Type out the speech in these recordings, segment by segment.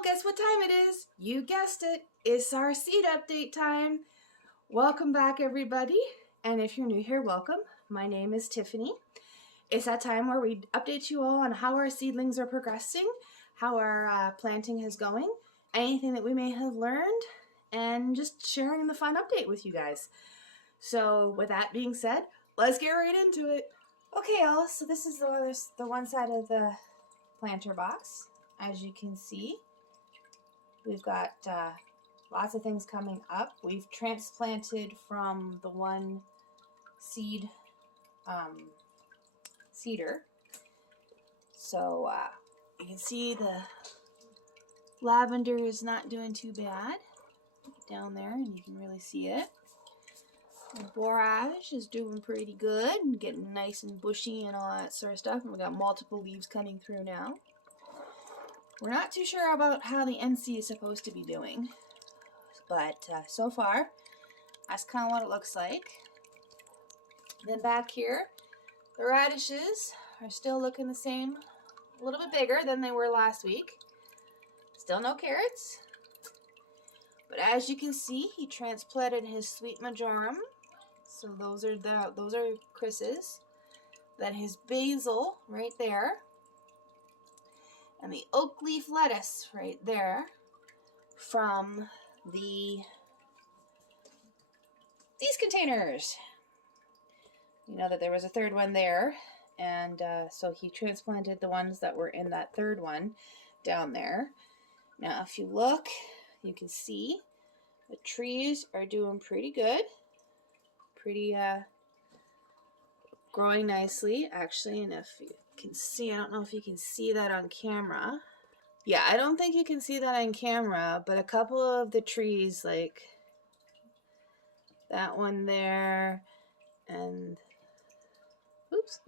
Well, guess what time it is? You guessed it. It's our seed update time. Welcome back, everybody. And if you're new here, welcome. My name is Tiffany. It's that time where we update you all on how our seedlings are progressing, how our planting is going, anything that we may have learned, and just sharing the fun update with you guys. So with that being said, let's get right into it. Okay, y'all, so this is the one side of the planter box. As you can see, we've got lots of things coming up. We've transplanted from the one seeder. So you can see the lavender is not doing too bad down there, and you can really see it. The borage is doing pretty good and getting nice and bushy and all that sort of stuff. And we got multiple leaves coming through now. We're not too sure about how the NC is supposed to be doing, but so far, that's kind of what it looks like. Then back here, the radishes are still looking the same, a little bit bigger than they were last week. Still no carrots, but as you can see, he transplanted his sweet marjoram, so those are Chris's. Then his basil right there. And the oak leaf lettuce right there from these containers. You know that there was a third one there, and so he transplanted the ones that were in that third one down there. Now if you look, you can see the trees are doing pretty good. Pretty growing nicely, actually, and if you can see, I don't know if you can see that on camera. Yeah, I don't think you can see that on camera, but a couple of the trees, like that one there, and oops,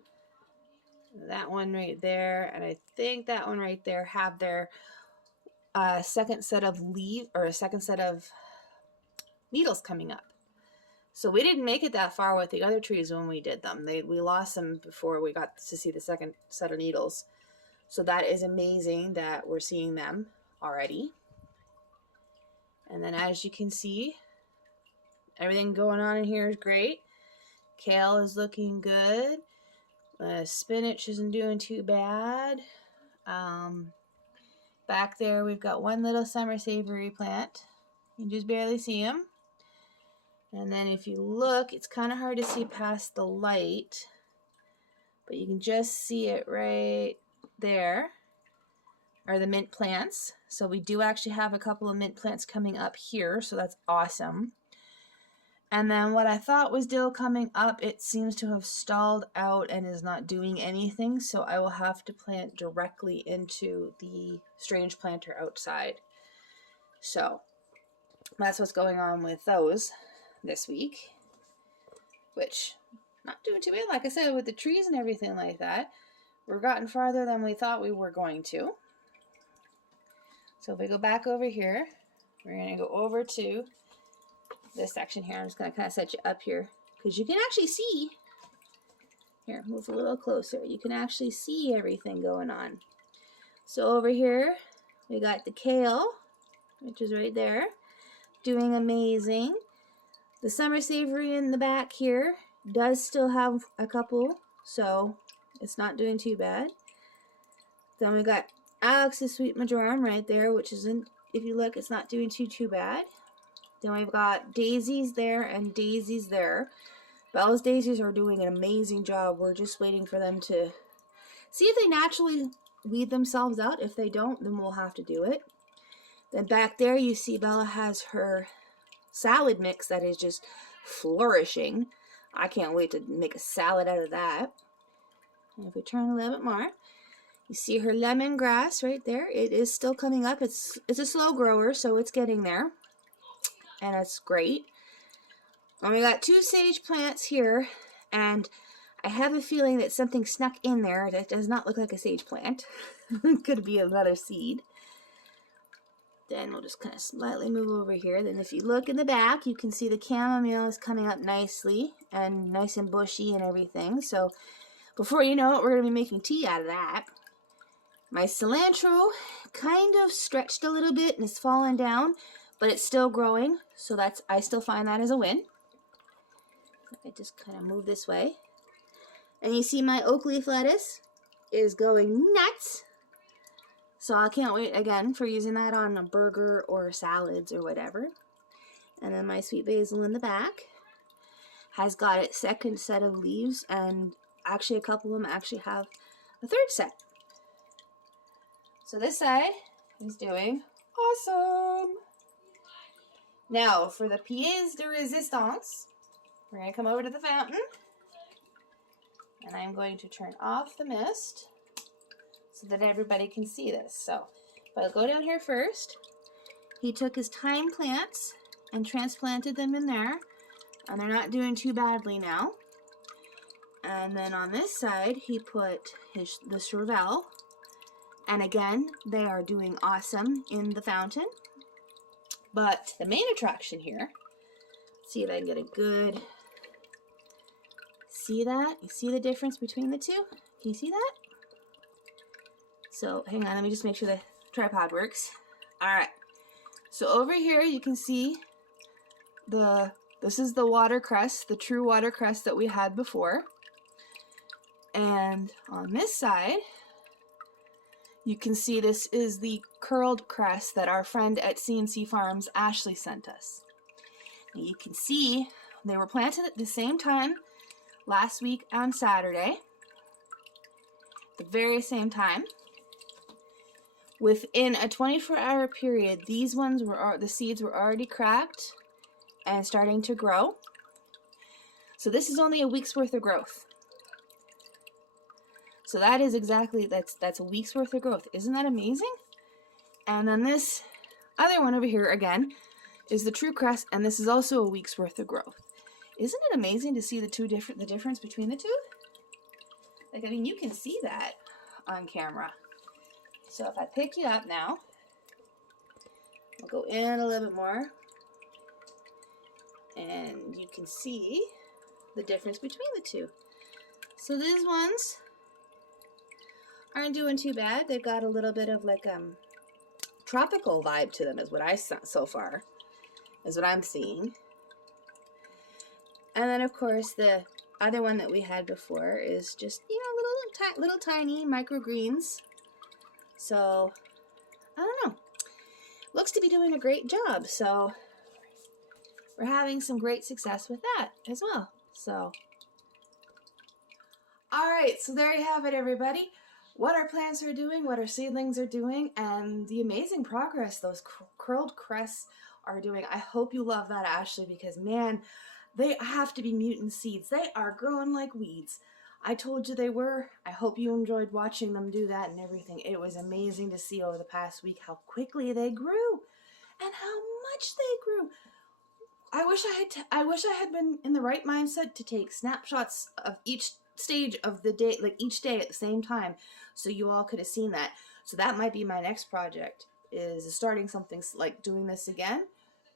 that one right there, and I think that one right there have their second set of needles coming up. So we didn't make it that far with the other trees when we did them. We lost them before we got to see the second set of needles. So that is amazing that we're seeing them already. And then as you can see, everything going on in here is great. Kale is looking good. Spinach isn't doing too bad. Back there we've got one little summer savory plant. You can just barely see him. And then if you look, it's kind of hard to see past the light, but you can just see it right there are the mint plants. So we do actually have a couple of mint plants coming up here, so that's awesome. And then what I thought was dill coming up, it seems to have stalled out and is not doing anything, so I will have to plant directly into the strange planter outside. So that's what's going on with those this week, which not doing too bad. Like I said, with the trees and everything like that, we're gotten farther than we thought we were going to. So if we go back over here, we're going to go over to this section here. I'm just going to kind of set you up here because you can actually see. Here, move a little closer. You can actually see everything going on. So over here, we got the kale, which is right there, doing amazing. The summer savory in the back here does still have a couple, so it's not doing too bad. Then we got Alex's sweet marjoram right there, which isn't, if you look, it's not doing too bad. Then we've got daisies there and daisies there. Bella's daisies are doing an amazing job. We're just waiting for them to see if they naturally weed themselves out. If they don't, then we'll have to do it. Then back there you see Bella has her salad mix that is just flourishing. I can't wait to make a salad out of that. And if we turn a little bit more, you see her lemongrass right there. It is still coming up. It's a slow grower, so it's getting there, and it's great. And we got two sage plants here, and I have a feeling that something snuck in there that does not look like a sage plant. It could be another seed. Then we'll just kind of slightly move over here. Then if you look in the back, you can see the chamomile is coming up nicely and nice and bushy and everything. So before you know it, we're going to be making tea out of that. My cilantro kind of stretched a little bit and has fallen down, but it's still growing, so I still find that as a win. I just kind of move this way. And you see my oak leaf lettuce is going nuts. So I can't wait again for using that on a burger or salads or whatever. And then my sweet basil in the back has got its second set of leaves, and actually a couple of them actually have a third set. So this side is doing awesome. Now for the pièce de résistance, we're going to come over to the fountain, and I'm going to turn off the mist so that everybody can see this. So if I go down here first, he took his thyme plants and transplanted them in there, and they're not doing too badly now. And then on this side, he put the chervil, and again, they are doing awesome in the fountain. But the main attraction here, let's see if I can get a good, see that? You see the difference between the two? Can you see that? So hang on, let me just make sure the tripod works. All right, so over here you can see this is the watercress, the true watercress that we had before. And on this side, you can see this is the curled cress that our friend at C&C Farms, Ashley, sent us. And you can see they were planted at the same time last week on Saturday, the very same time. Within a 24-hour period, these ones the seeds were already cracked and starting to grow. So this is only a week's worth of growth. So that is exactly, that's a week's worth of growth. Isn't that amazing? And then this other one over here, again, is the true cress, and this is also a week's worth of growth. Isn't it amazing to see the difference between the two? Like, I mean, you can see that on camera. So if I pick you up now, I'll go in a little bit more, and you can see the difference between the two. So these ones aren't doing too bad. They've got a little bit of like tropical vibe to them, is what I saw so far, is what I'm seeing. And then of course the other one that we had before is just, you know, little tiny microgreens. So I don't know, looks to be doing a great job. So we're having some great success with that as well. So all right, so there you have it, everybody. What our plants are doing, what our seedlings are doing, and the amazing progress those curled cress are doing. I hope you love that, Ashley, because man, they have to be mutant seeds. They are growing like weeds. I told you they were. I hope you enjoyed watching them do that and everything. It was amazing to see over the past week how quickly they grew and how much they grew. I wish I had been in the right mindset to take snapshots of each stage of the day, like each day at the same time, so you all could have seen that. So that might be my next project, is starting something like doing this again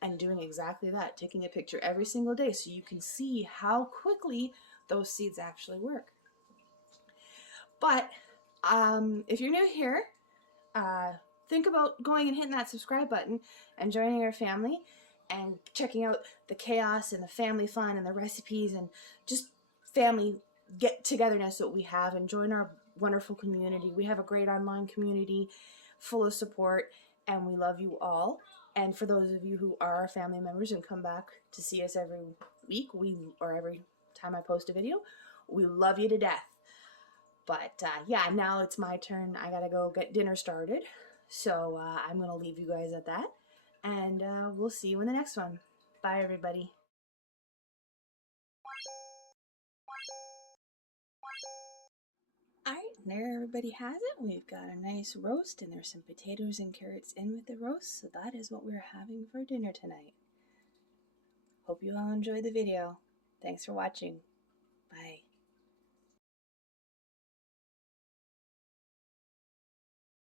and doing exactly that, taking a picture every single day so you can see how quickly those seeds actually work. But if you're new here, think about going and hitting that subscribe button and joining our family and checking out the chaos and the family fun and the recipes and just family get-togetherness that we have, and join our wonderful community. We have a great online community full of support, and we love you all. And for those of you who are our family members and come back to see us every week, or every time I post a video, we love you to death. But yeah, now it's my turn. I gotta go get dinner started, so I'm gonna leave you guys at that, and we'll see you in the next one. Bye, everybody. Alright, there everybody has it. We've got a nice roast, and there's some potatoes and carrots in with the roast, so that is what we're having for dinner tonight. Hope you all enjoyed the video. Thanks for watching. Bye.